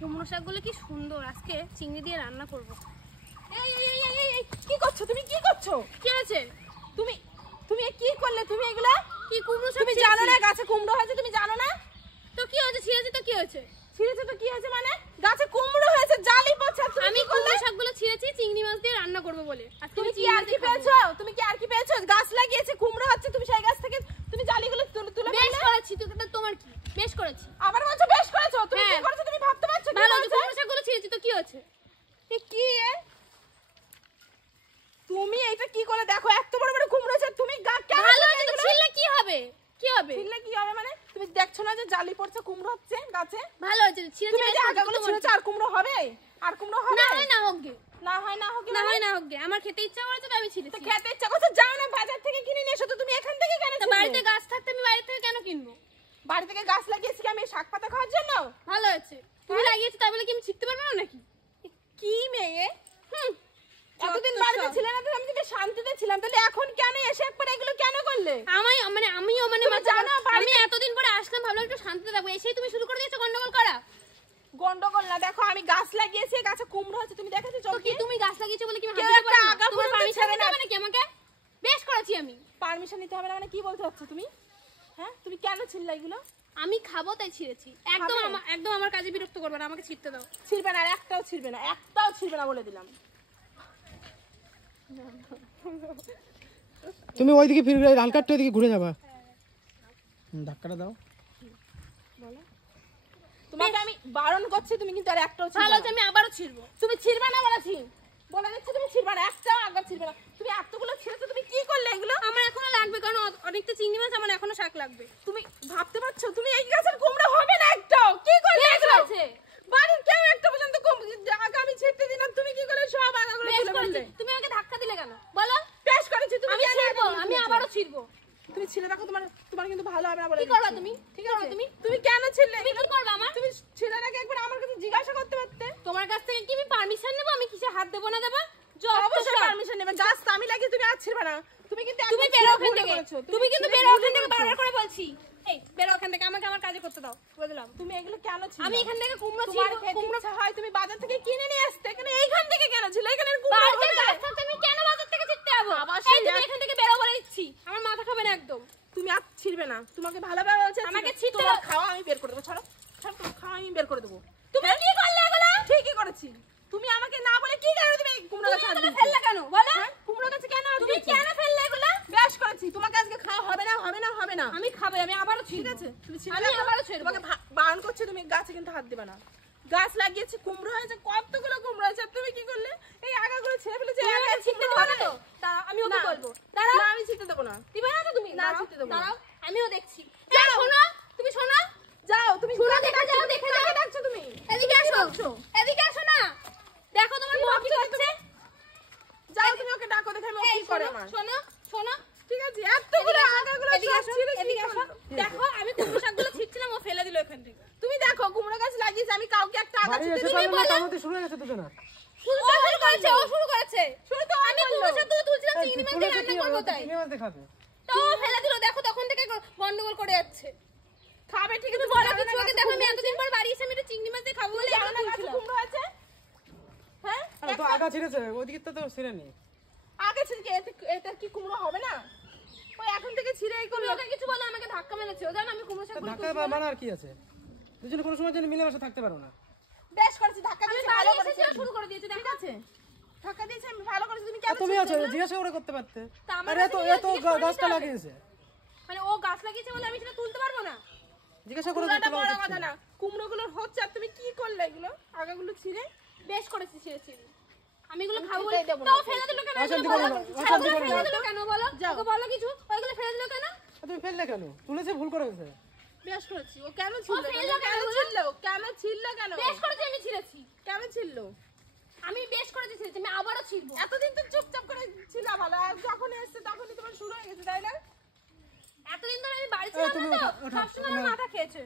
কুমড়ো শাকগুলো কি সুন্দর, আজকে চিংড়ি দিয়ে রান্না করব। এই কি করছো তুমি? কি করছো? কি আছে? তুমি তুমি কি করলে? তুমি এগুলা কি কুমড়ো শাক? তুমি জানো না গাছে কুমড়ো হয়েছে? তুমি জানো না? তো কি হয়েছে? ছিঁড়েছে তো কি হয়েছে? ছিঁড়েছে তো কি হয়েছে মানে? গাছে কুমড়ো হয়েছে, জালি পড়ছে। আমি কুমড়ো শাকগুলো ছিঁড়েছি চিংড়ি মাছ দিয়ে রান্না করব বলে। আর তুমি কি আর কি পেয়েছো? তুমি কি আর কি পেয়েছো? গাছ লাগিয়েছে, কুমড়ো হচ্ছে, তুমি সেই গাছ থেকে তুমি জালিগুলো তুলে বেশ করেছি। তোমার কি? বেশ করেছি। আবার বলছো বেশ করেছো? তুমি কি করেছো তুমি ভাবতে পারছো? ভালো, কুমড়ো শাকগুলো ছিঁড়েছি তো কি হয়েছে? কি তুমি এইটা কি করে? দেখো এত বড় বড় কুমড়ো আছে, তুমি ভালো আছে তো ছিঁড়লে কি হবে? কি হবে? ছিঁড়লে কি হবে মানে? তুমি দেখছো না যে জালি পড়ছে, কুমড়ো হচ্ছে গাছে? ভালো আছে ছিঁড়েছি। তুমি যে আগাগুলো ছিঁড়েছো, আর কুমড়ো হবে? আর কুমড়ো হবে? না হয় না হোক গে। না হয় না হোক, না হয় না হোক গে। আমার খেতে ইচ্ছা করেছে তো আমি ছিঁড়েছি। তো খেতে ইচ্ছা করছে, যাও না বাজার থেকে কিনে নিয়ে এসো। তো তুমি এখান থেকে কেন ছিঁড়লে? বাড়িতে গাছ থাকতে আমি বাইরে থেকে কেন কিনবো? বাড়ি থেকে গাছ লাগিয়েছি আমি শাক পাতা খাওয়ার জন্য। ভালো আছে। তুমি লাগিয়েছো তাই বলে কি আমি ছিঁড়তে পারবো না নাকি? কি মেয়ে? এতদিন বাড়িতে ছিলে না তো? আমি তো শান্তিতে ছিলাম, তাহলে এখন কেন এসে একবার এগুলো কেন করলে? আমিও জানো আমি এতদিন পরে আসলাম, ভাবলাম একটু শান্তিতে থাকবো, এসেই তুমি শুরু করে দিয়েছো গন্ডগোল করা। গন্ডগোল না, দেখো আমি গাছ লাগিয়েছি, গাছে কুমড়ো হচ্ছে, তুমি দেখেছো তো চোখে? কি তুমি গাছ লাগিয়েছো বলে কি আমি কেউ হাত দিতে একটা পারবো না? আগা তোমার পর্যন্ত পারমিশন ছেড়ে নিতে না। হবে নাকি আমাকে? বেশ করেছি আমি। পারমিশন নিতে হবে না মানে কি বলতে চাচ্ছো তুমি? হ্যাঁ, তুমি কেন ছিললে এগুলো? আমি খাবো তাই ছিঁড়েছি। একদম আমার কাজে বিরক্ত করবে না, আমাকে ছিঁড়তে দাও। ছিড়বে না, আর একটাও ছিড়বে না, একটাও ছিড়বে না বলে দিলাম। তুমি ওইদিকে ফিরবে, হালকাটা ওইদিকে ঘুরে যাবা। ধাক্কাটা দাও। বলো, তোমাকে আমি বারণ করছি, তুমি কিন্তু আর একটাও ছিড়বে ভালো না। আছে, আমি আবারও ছিঁড়বো। তুমি ছিড়বে না বলেছি, বলে দিচ্ছি তুমি ছিড়বে না, একটাও আগা ছিড়বে না। তুমি এতগুলো ছিঁড়েছো, তুমি কি করলে এগুলো? আমার এখনো লাগবে, কারণ অনেকটা চিংড়ি মাছ, আমার এখনো শাক লাগবে। তুমি ভাবতে পারছো তুমি এই গাছের কুমড়ো হবে না একটাও? কি করলে এগুলো? বাড়ির কেউ একটা পর্যন্ত আগা আমি ছিড়তে দিলাম, তুমি কি করে সব আগাগুলো তুলে ফেললে? তুমি আমাকে ধাক্কা দিলে কেন বলো? বেশ করেছি, তুমি আমি ছিড়বো, আমি আবারও ছিড়বো। তুমি ছিলে দেখো, তোমার কিন্তু ভালো হবে না বলে কি করবা দিচ্ছি। তুমি? ঠিক আছে, তুমি কেন ছিলে? তুমি কি করবা আমার? তুমি ছিলে নাকি একবার আমার কাছে জিজ্ঞাসা করতে পারতে। তোমার কাছ থেকে কি আমি পারমিশন নেবো? আমি কিসে হাত দেবো না দেবো? অবশ্যই পারমিশন নেবে, গাছ তো আমি লাগিয়ে, তুমি আর ছিড়বে না। তুমি কিন্তু তুমি বেরো ওখান থেকে, তুমি কিন্তু বেরো ওখান থেকে, বারবার করে বলছি। এই বেরো ওখান থেকে, আমাকে আমার কাজ করতে দাও। বুঝলাম। তুমি এগুলো কেন ছিড়বে? আমি এখান থেকে কুমড়ো তোমার ছিড়বো। কুমড়ো হয় তুমি বাজার থেকে কিনে নিয়ে আসতে, এখানে এইখান থেকে কেন ছিল? এখানে কুমড়ো বাড়িতে হবে? গাছ থাকতে আমি কেন বাজার থেকে ছিড়তে যাবো? অবশ্যই এই তুমি এখান থেকে বেরো বলে দিচ্ছি, আমার মাথা খাবে না একদম। তুমি আর ছিড়বে না, তোমাকে ভালোভাবে বলছে। আমাকে ছিড়তে তোমার দাও। খাওয়া আমি বের করে দেবো। ছাড়ো ছাড়ো, তোমার খাওয়া আমি বের করে দেবো। তুমি কি করলে এগুলো? ঠিকই করেছি। তুমি আমাকে না বলে কি কারণে তুমি কুমড়ো গাছ তুমি দিয়েছো? ফেললে কেন বলো? কুমড়ো গাছে কেন তুমি কেন ফেললে এগুলো? বেশ করেছি, তোমাকে আজকে খাওয়া হবে না, হবে না, হবে না। আমি খাবো, আমি আবারও ঠিক ছিড়বো। আছে, তুমি আমি আবারও ছিড়বো। তোমাকে বারণ করছি, তুমি গাছে কিন্তু হাত দিবে না। গাছ লাগিয়েছি, কুমড়ো হয়েছে, কতগুলো কুমড়ো হয়েছে, আর তুমি কি করলে? এই আগাগুলো ছেড়ে ফেলেছে। তুমি আমাকে ছিড়তে দেবো না তো? দাঁড়াও, আমি ওকে বলবো। দাঁড়াও, না, আমি ছিড়তে দেবো না। দিবে না তো তুমি? না, দাঁড়াও, ছিড়তে দেবো না। দাঁড়াও, আমিও দেখছি। যাও। এই শোনো, তুমি শোনো। যাও, তুমি শোনো, দেখে যাও, দেখে যাও। কাকে ডাকছো তুমি? এদিকে আসো, ডাকছো? এদিকে আসো না। দেখো তোমার বউ কি করছে। যাও, তুমি ওকে ডাকো, দেখে আমি ও এই কি করে শোনো, আমার। শোনো, শোনো। ঠিক আছে, এতগুলো আগাগুলো এদিকে সব আসো, ছিঁড়ে কি এদিকে আসো। করলো? দেখো আমি কুমড়ো শাকগুলো ছিঁড়ছিলাম, ও ফেলে দিল এখান থেকে। তুমি দেখো কুমড়ো গাছ লাগিয়েছে, আমি কাউকে একটা আগা বাড়ি ছিঁড়তে এসে দিই। পারবে না, কামড়তে শুরু হয়ে গেছে দুজনের। শুরু করেছে, ও শুরু করেছে। শুরু তো আমি কুমড়ো শাকগুলো তুলছিলাম, এই চিংড়ি মাছ তুলে দিয়ে তো কি রান্না হবে? করবো ও তো তাই। চিংড়ি মাছ দিয়ে খাবে। তো ও ফেলে দিল, দেখো তখন থেকে গন্ডগোল করে যাচ্ছে। খাবে ঠিক তুমি আছে, বলো কিছু ওকে, দেখো আমি এতদিন পর বাড়ি এসে আমি একটু চিংড়ি মাছ দিয়ে খাবো বলে জানো এগুলো না গাছে তুলছিলাম। কুমড়ো আছে? হ্যাঁ, আরে তো আগা ছিঁড়েছে, ওইদিকে তো ছিঁড়েনি। আগে ছিঁড়ে এটা কি কুমড়ো হবে না? ওই এখন থেকে ছিঁড়ে এই তুমি করলো। ওকে কিছু বলো, আমাকে ধাক্কা মেরেছে। ও জানো আমি কুমড়ো শাকগুলো ধাক্কা তুলছিলাম। মারা আর কি আছে? দুজনে কোনো সময় যেন মিলেমিশে থাকতে পারো না। বেশ করেছি, ধাক্কা আমি দিয়েছি, বাড়ি ভালো এসেছি, করেছি। ও শুরু করে দিয়েছে। ঠিক দেখো আছে, ধাক্কা দিয়েছি আমি, ভালো করেছি। তুমি আর কেন তুমি আছো, ছিঁড়লে? জিজ্ঞাসা করে করতে পারতে। তা আমার আরে কাছে এত জিজ্ঞাসা এত করে গাছটা নিতে হবে। লাগিয়েছে, মানে ও গাছ লাগিয়েছে বলে আমি সেটা তুলতে পারবো না? জিজ্ঞাসা করে কুমড়োটা দিতে বড় পারো। কথা না, কুমড়োগুলো হচ্ছে, আর তুমি কি করলে এগুলো আগাগুলো ছিঁড়ে? বেশ করেছি, ছেড়েছি। আমি এগুলো খাবো খেতেই বলে দেবো তো না। ও ফেলে দিল কেন? অশান্তি এগুলো করো বলো। না, অশান্তি ওগুলো করো ফেলে না। দিল কেন বলো? ওকে বলো কিছু, ওইগুলো ফেলে দিল কেন? আর তুমি ফেললে কেন? তুলেছে, ভুল করেছে। বেশ করেছি, ও কেন ছিঁড়লো? ফেললো কেন? কেন ছিঁড়লো? কেন ছিঁড়লো কেন? বেশ করেছি, আমি ছিঁড়েছি। কেন ছিঁড়লো? আমি বেশ করেছি, ছিঁড়েছি। আমি আবারও ছিঁড়বো। এতদিন তো চুপচাপ করে ছিল ভালো, আর যখন এসছে তখনই তোমার শুরু হয়ে গেছে, তাই না? এতদিন ধরে আমি বাড়ি ছিলাম তুমি না তো, ওঠো, সবসময় আমার মাথা খেয়েছে।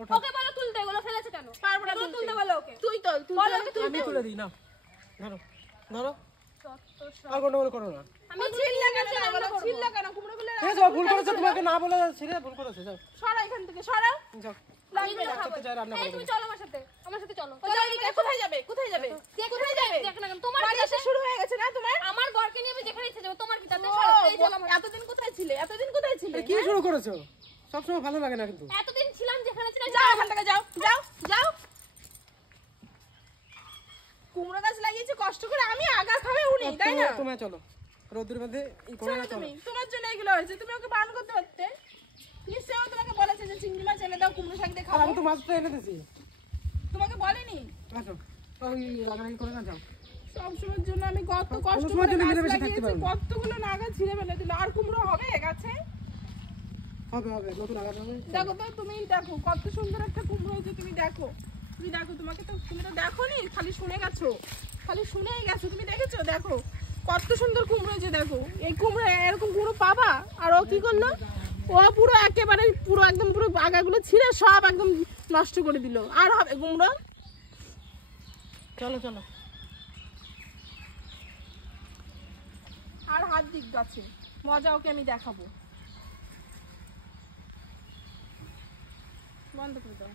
ওঠো। ওকে বলো তুলতে, এগুলো ফেলেছে কেন? পারবো না এগুলো তুলতে। তুলতে বলো ওকে। তুই তোল, তুই বলো তোল। ওকে তুলতে। আমি তুলে দিই না। ধরো ধরো, যত সব। আর গন্ডগোল করো না। আমি ও ছিঁড়লো কেন? ছিঁড়লো কেন? কুমড়োগুলো ঠিক আছে, ও ভুল করেছে, তোমাকে না বলে ছিঁড়ে ভুল করেছে। যাও সরা এখান থেকে, সরা। যাও, আমি এগুলো রাখতে খাবো। চাই রান্না এই করে তুমি দেবো। চলো আমার সাথে। আমার সাথে চলো ও যাও, কোথায় যাবে কোথায় যাবে কোথায় যাবে দেখ না কেন তোমার বাড়ি আসা শুরু হয়ে গেছে না তোমার আমার বরকে নিয়ে আমি যেখানে ইচ্ছে যাবো তোমার কি তাতে ও, সরো এই চলো আমার এতদিন কোথায় ছিলে এতদিন কোথায় ছিলে কি শুরু করেছো? সবসময় ভালো লাগে না কিন্তু। এতদিন ছিলাম যেখানে ছিলাম যাও এখান থেকে যাও যাও যাও কুমড়ো গাছ লাগিয়েছি কষ্ট করে আমি আগা খাবে উনি তাই না তোমায় চলো রোদ্রের মধ্যে ই করে না, চলো চলো। তুমি তোমার জন্য এগুলো হয়েছে তুমি ওকে বারণ করতে পারতে নিশ্চয়ই ও তোমাকে বলেছে যে চিংড়ি মাছ এনে দাও কুমড়ো শাক দিয়ে আর খাবো আমি তো মাছটা এনে দিয়েছি। তোমাকে বলেনি আসো ওই লাগালাগি করে না, যাও। সবসময়ের জন্য আমি কত কষ্ট সময় করে তুমি গাছ মিলেমিশে থাকতে লাগিয়েছি পারো না। কতগুলো নাগা ছিঁড়ে ফেলে দিল আর কুমড়ো হবে গাছে হবে হবে, নতুন লাগাতে হবে। দেখো তো তুমি দেখো কত সুন্দর একটা কুমড়ো হয়েছে তুমি দেখো তোমাকে তো তুমি তো দেখো নি খালি শুনে গেছো তুমি দেখেছো দেখো কত সুন্দর কুমড়ো হয়েছে দেখো এই কুমড়ো এরকম কুমড়ো পাবা আর ও কি করলো ও পুরো একেবারে পুরো একদম পুরো আগাগুলো ছিঁড়ে সব একদম নষ্ট করে দিল আর হবে কুমড়ো চলো চলো। আর হাত দিক গাছে মজা ওকে আমি দেখাবো বন্ধ করে দাও